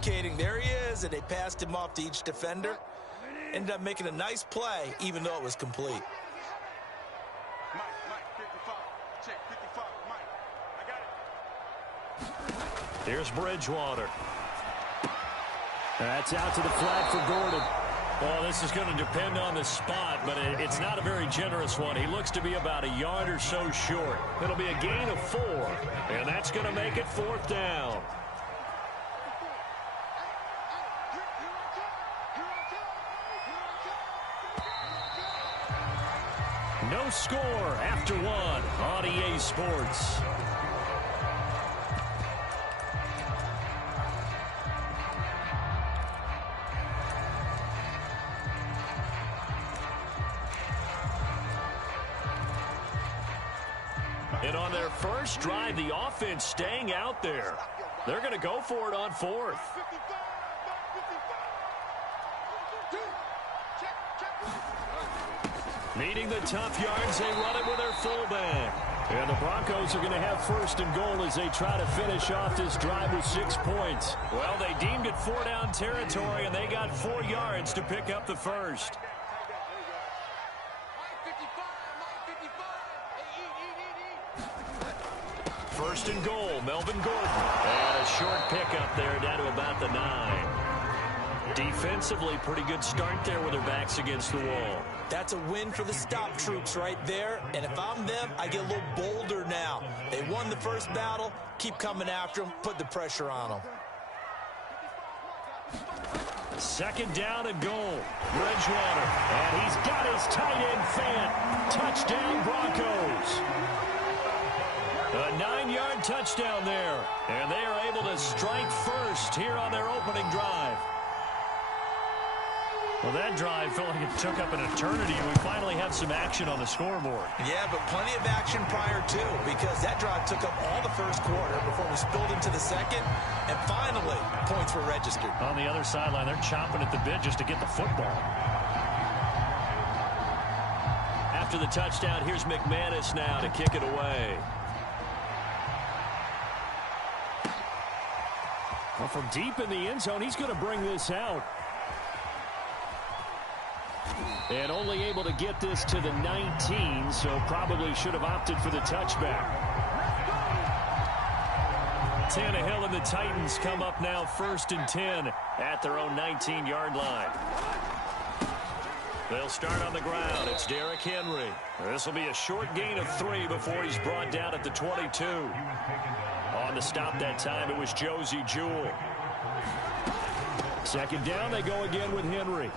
communicating. There he is, and they passed him off to each defender. Ended up making a nice play, even though it was complete. Mike, 55. Check 55. Mike, I got it. Here's Bridgewater. That's out to the flat for Gordon. Well, this is going to depend on the spot, but it's not a very generous one. He looks to be about a yard or so short. It'll be a gain of 4, and that's going to make it 4th down. No score after 1 on EA Sports. And on their first drive, the offense staying out there. They're going to go for it on 4th. Needing the tough yards, they run it with their fullback. And the Broncos are going to have 1st and goal as they try to finish off this drive with 6 points. Well, they deemed it 4-down territory, and they got 4 yards to pick up the first. First and goal, Melvin Gordon. And a short pickup there down to about the 9. Defensively, pretty good start there with their backs against the wall. That's a win for the stop troops right there. And if I'm them, I get a little bolder now. They won the first battle. Keep coming after them. Put the pressure on them. 2nd down and goal. Bridgewater. And he's got his tight end fan. Touchdown, Broncos. A 9-yard touchdown there. And they are able to strike first here on their opening drive. Well, that drive felt like it took up an eternity, and we finally have some action on the scoreboard. Yeah, but plenty of action prior to, because that drive took up all the first quarter before we spilled into the second, and finally, points were registered. On the other sideline, they're chomping at the bit just to get the football. After the touchdown, here's McManus now to kick it away. Well, from deep in the end zone, he's going to bring this out. And only able to get this to the 19, so probably should have opted for the touchback. Tannehill and the Titans come up now 1st and 10 at their own 19-yard line. They'll start on the ground. It's Derrick Henry. This will be a short gain of 3 before he's brought down at the 22. On the stop that time, it was Josie Jewell. 2nd down, they go again with Henry.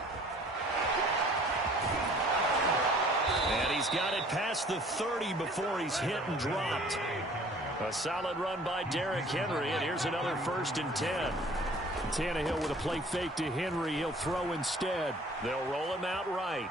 And he's got it past the 30 before he's hit and dropped. A solid run by Derrick Henry, and here's another 1st and 10. Tannehill with a play fake to Henry. He'll throw instead. They'll roll him out right.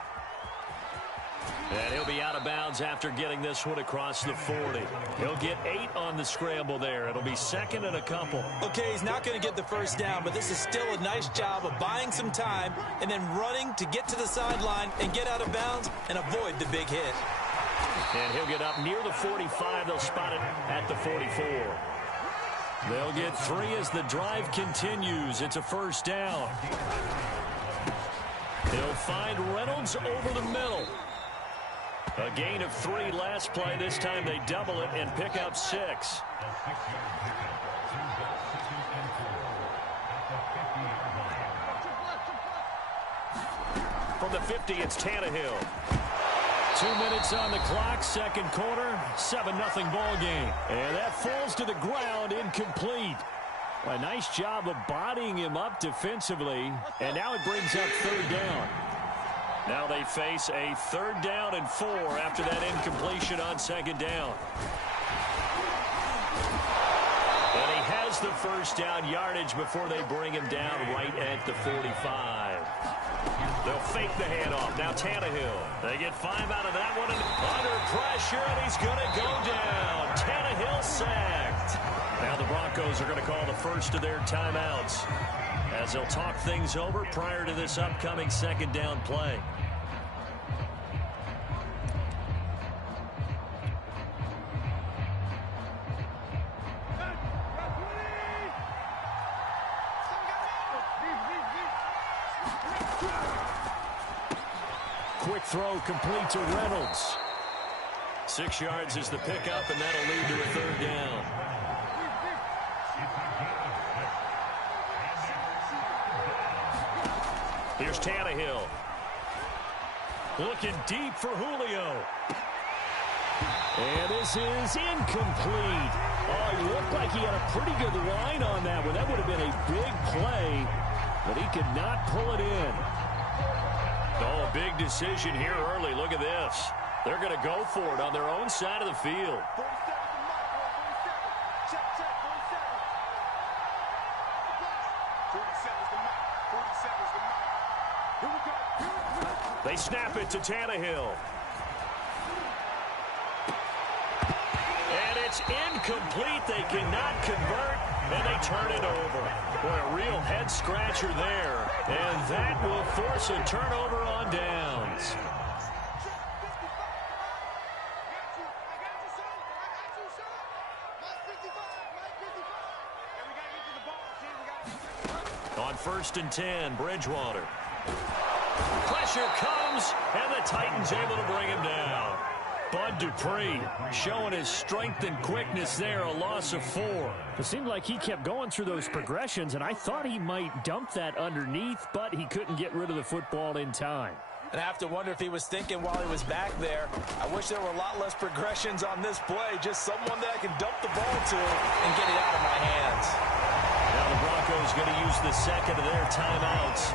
And he'll be out of bounds after getting this one across the 40. He'll get 8 on the scramble there. It'll be 2nd and a couple. Okay, he's not going to get the first down, but this is still a nice job of buying some time and then running to get to the sideline and get out of bounds and avoid the big hit. And he'll get up near the 45. They'll spot it at the 44. They'll get 3 as the drive continues. It's a 1st down. He'll find Reynolds over the middle. A gain of 3 last play. This time they double it and pick up 6. From the 50, it's Tannehill. 2 minutes on the clock, 2nd quarter, 7-0 ball game. And that falls to the ground, incomplete. A nice job of bodying him up defensively, and now it brings up 3rd down. Now they face a 3rd down and 4 after that incompletion on 2nd down. And he has the 1st down yardage before they bring him down right at the 45. They'll fake the handoff. Now Tannehill. They get 5 out of that one, and under pressure, and he's going to go down. Tannehill sacked. Now the Broncos are going to call the first of their timeouts as they'll talk things over prior to this upcoming 2nd down play. Quick throw complete to Reynolds. 6 yards is the pickup, and that'll lead to a third down. Here's Tannehill. Looking deep for Julio. And this is incomplete. Oh, he looked like he had a pretty good line on that one. That would have been a big play, but he could not pull it in. Oh, a big decision here early. Look at this. They're going to go for it on their own side of the field. 47 is the mark. 47 is the mark. Here we go. They snap it to Tannehill. And it's incomplete. They cannot convert, and they turn it over. Boy, a real head-scratcher there. And that will force a turnover on downs. On 1st and 10, Bridgewater. Pressure comes, and the Titans able to bring him down. Bud Dupree showing his strength and quickness there, a loss of 4. It seemed like he kept going through those progressions, and I thought he might dump that underneath, but he couldn't get rid of the football in time. And I have to wonder if he was thinking while he was back there, I wish there were a lot less progressions on this play, just someone that I can dump the ball to and get it out of my hands. Now the Broncos going to use the second of their timeouts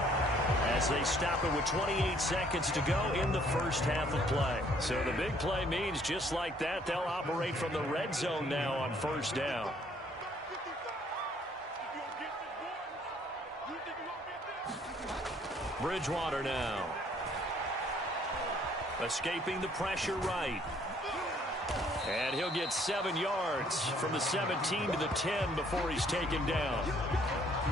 as they stop it with 28 seconds to go in the first half of play. So the big play means just like that, they'll operate from the red zone now on 1st down. Bridgewater now. Escaping the pressure right. And he'll get 7 yards from the 17 to the 10 before he's taken down.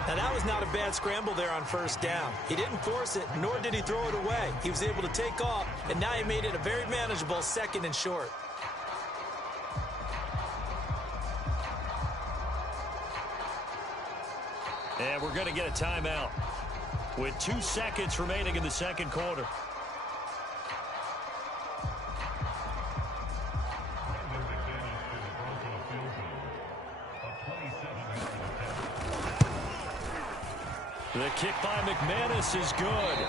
Now, that was not a bad scramble there on 1st down. He didn't force it, nor did he throw it away. He was able to take off, and now he made it a very manageable 2nd and short. And we're going to get a timeout with 2 seconds remaining in the second quarter. The kick by McManus is good.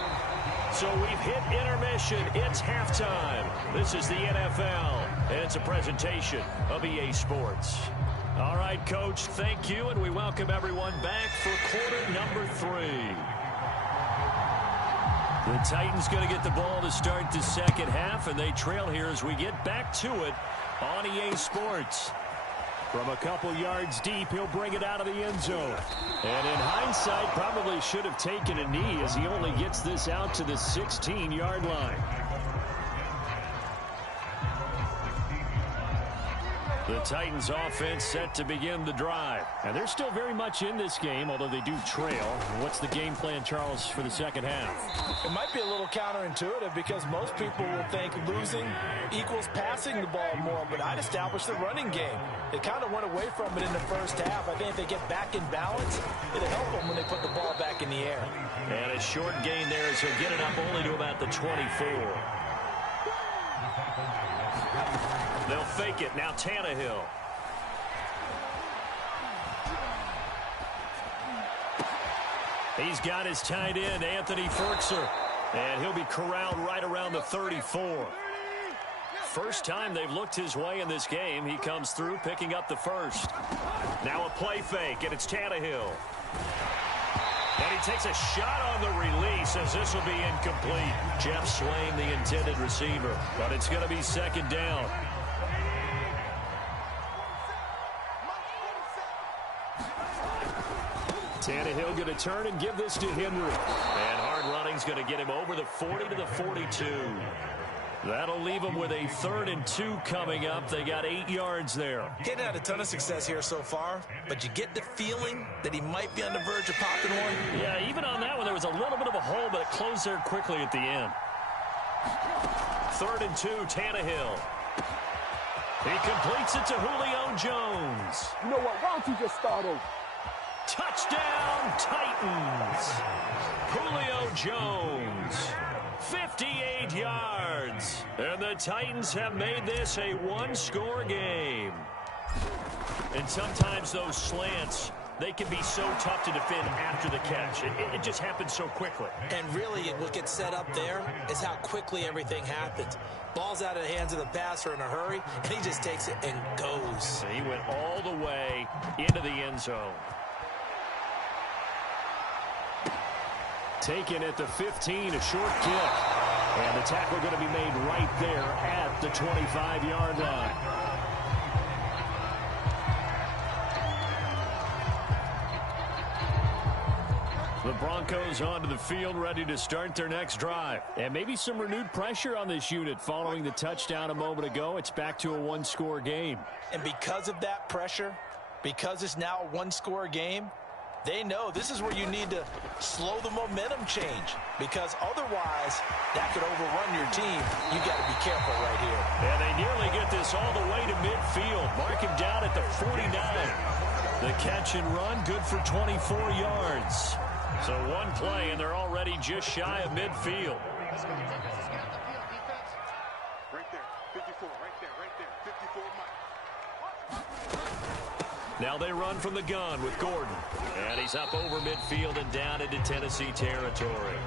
So we've hit intermission. It's halftime. This is the NFL, and it's a presentation of EA Sports. All right, Coach, thank you, and we welcome everyone back for quarter number 3. The Titans going to get the ball to start the second half, and they trail here as we get back to it on EA Sports. From a couple yards deep, he'll bring it out of the end zone. And in hindsight, probably should have taken a knee as he only gets this out to the 16-yard line. The Titans offense set to begin the drive. And they're still very much in this game, although they do trail. What's the game plan, Charles, for the second half? It might be a little counterintuitive because most people will think losing equals passing the ball more, but I'd establish the running game. They kind of went away from it in the first half. I think if they get back in balance, it'll help them when they put the ball back in the air. And a short gain there as he'll get it up only to about the 24. They'll fake it. Now Tannehill. He's got his tight end, Anthony Ferkser. And he'll be corralled right around the 34. First time they've looked his way in this game. He comes through picking up the first. Now a play fake, and it's Tannehill. And he takes a shot on the release as this will be incomplete. Jeff Swain, the intended receiver. But it's going to be second down. Tannehill going to turn and give this to Henry. And hard running's going to get him over the 40 to the 42. That'll leave them with a 3rd and 2 coming up. They got 8 yards there. He hadn't had a ton of success here so far, but you get the feeling that he might be on the verge of popping one. Yeah, even on that one, there was a little bit of a hole, but it closed there quickly at the end. 3rd and 2, Tannehill. He completes it to Julio Jones. You know what? Why don't you just start over? Touchdown, Titans. Julio Jones. 58 yards. And the Titans have made this a one-score game. And sometimes those slants, they can be so tough to defend after the catch. It just happens so quickly. And really, what gets set up there is how quickly everything happens. Ball's out of the hands of the passer in a hurry, and he just takes it and goes. So he went all the way into the end zone. Taken at the 15, a short kick. And the tackle going to be made right there at the 25-yard line. The Broncos onto the field, ready to start their next drive. And maybe some renewed pressure on this unit following the touchdown a moment ago. It's back to a one-score game. And because of that pressure, because it's now a one-score game, they know this is where you need to slow the momentum change, because otherwise that could overrun your team. You got to be careful right here. And they nearly get this all the way to midfield. Mark him down at the 49. The catch and run, good for 24 yards. So one play, and they're already just shy of midfield. Right there, 54, right there, 54, Mike. Now they run from the gun with Gordon. And he's up over midfield and down into Tennessee territory.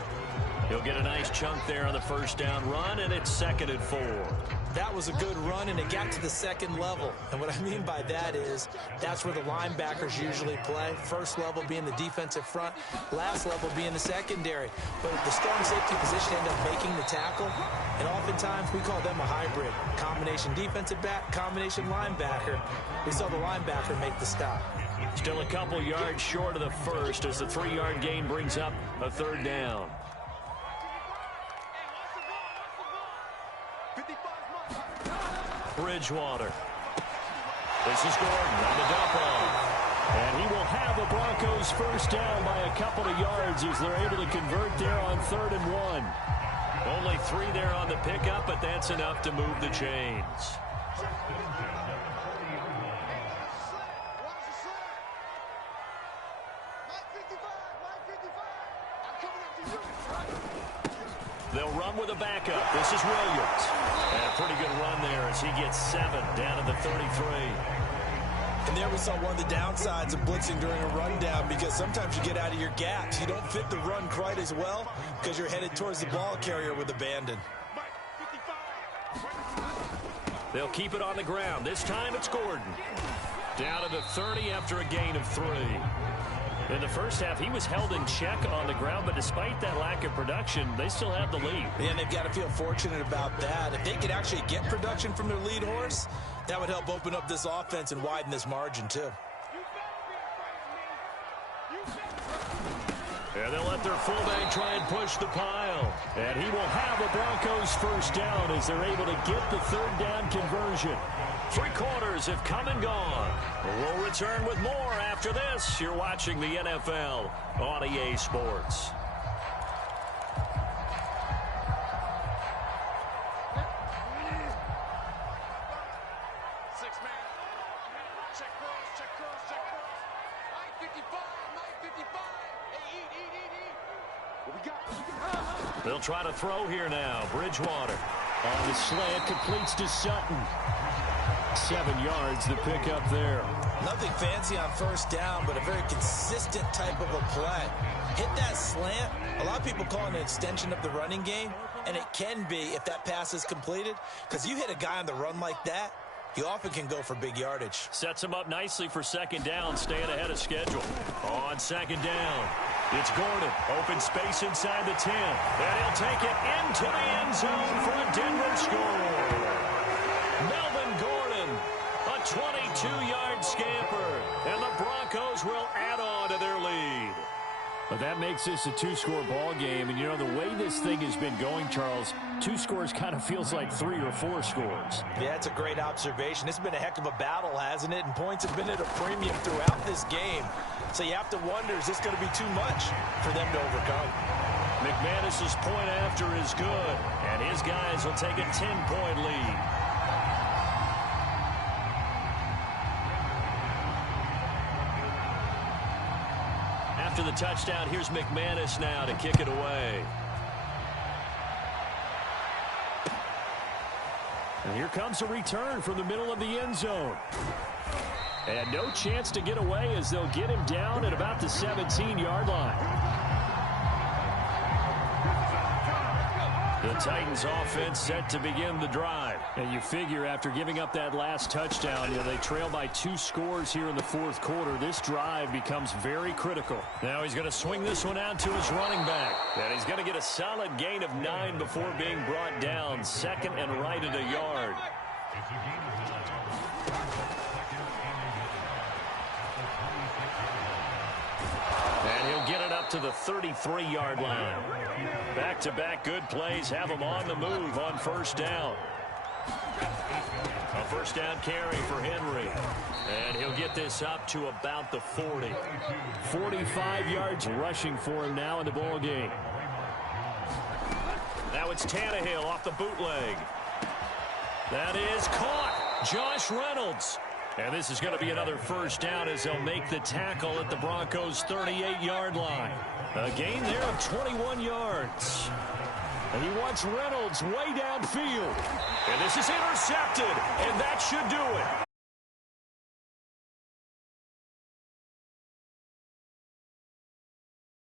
He'll get a nice chunk there on the first down run, and it's 2nd and 4. That was a good run, and it got to the second level. And what I mean by that is that's where the linebackers usually play. First level being the defensive front, last level being the secondary. But the strong safety position ended up making the tackle, and oftentimes we call them a hybrid. Combination defensive back, combination linebacker. We saw the linebacker make the stop. Still a couple yards short of the first as the 3-yard gain brings up a 3rd down. Bridgewater. This is Gordon on the dump off. And he will have the Broncos first down by a couple of yards as they're able to convert there on 3rd and 1. Only 3 there on the pickup, but that's enough to move the chains. They'll run with a backup. This is Williams. And a pretty good run there as he gets 7 down to the 33. And there we saw one of the downsides of blitzing during a rundown, because sometimes you get out of your gaps. You don't fit the run quite as well because you're headed towards the ball carrier with abandon. They'll keep it on the ground. This time it's Gordon. Down to the 30 after a gain of 3. In the first half, he was held in check on the ground, but despite that lack of production, they still have the lead. And they've got to feel fortunate about that. If they could actually get production from their lead horse, that would help open up this offense and widen this margin, too. And they'll let their fullback try and push the pile. And he will have the Broncos first down as they're able to get the 3rd down conversion. 3 quarters have come and gone. We'll return with more after this. You're watching the NFL on EA Sports. They'll try to throw here now. Bridgewater on the slant, completes to Sutton. 7 yards the pick up there. Nothing fancy on first down, but a very consistent type of a play. Hit that slant. A lot of people call it an extension of the running game, and it can be if that pass is completed, because you hit a guy on the run like that, you often can go for big yardage. Sets him up nicely for 2nd down, staying ahead of schedule. On 2nd down, it's Gordon. Open space inside the 10. And he'll take it into the end zone for a Denver score. Melvin Gordon, a 22-yard scamper. And the Broncos will add on to their lead. But that makes this a 2-score ball game. And, you know, the way this thing has been going, Charles, 2 scores kind of feels like 3 or 4 scores. Yeah, it's a great observation. It's been a heck of a battle, hasn't it? And points have been at a premium throughout this game. So you have to wonder, is this going to be too much for them to overcome? McManus's point after is good. And his guys will take a 10-point lead. After the touchdown. Here's McManus now to kick it away. And here comes a return from the middle of the end zone. And no chance to get away as they'll get him down at about the 17-yard line. The Titans offense set to begin the drive. And you figure after giving up that last touchdown, they trail by 2 scores here in the fourth quarter. This drive becomes very critical. Now he's going to swing this one out to his running back. And he's going to get a solid gain of 9 before being brought down. Second and right at a yard. And he'll get it up to the 33-yard line. Back-to-back good plays have him on the move on first down. A first down carry for Henry. And he'll get this up to about the 40. 45 yards rushing for him now in the ball game. Now it's Tannehill off the bootleg. That is caught. Josh Reynolds. And this is going to be another first down as they'll make the tackle at the Broncos' 38-yard line. A gain there of 21 yards. And he wants Reynolds way downfield. And this is intercepted, and that should do it.